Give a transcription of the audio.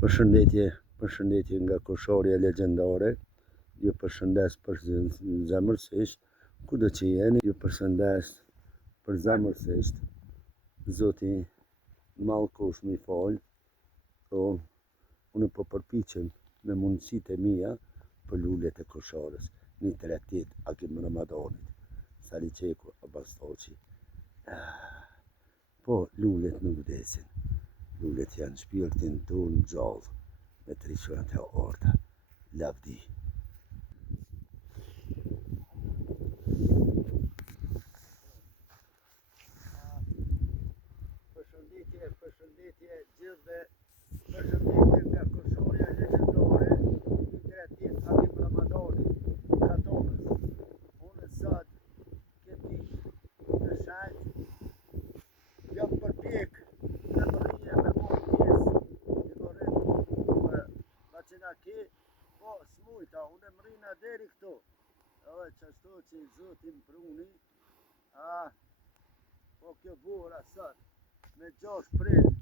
Përshëndetje nga Koshorja legjendare. Ju përshëndes zemërsisht, kudo që jeni, ju përshëndes përzemërsisht. Zoti Mallkush mi falë, unë po përpiqem me mundësitë e mia për luljet e Koshorës, një tregtit Akim Ramadanit, Sali Qeku, Abastoqi. Po luljet nuk vdesin, luljet janë shpirtin tonë gjallë, me trishurat e orta, lavdi. Përshëndetje gjithve, përshëndetje nga Koshorja legjendare, një tregtit Akim Ramadanit, Katonës. Unë sot, këti të shenjtë, jam përpjek me mërije me mund pjesë i vorim për Baqenaki, po s'mujta, unë mrina deri këtu, edhe qashtu që i Zotin pruni, po kjo bura sot, me 6 prill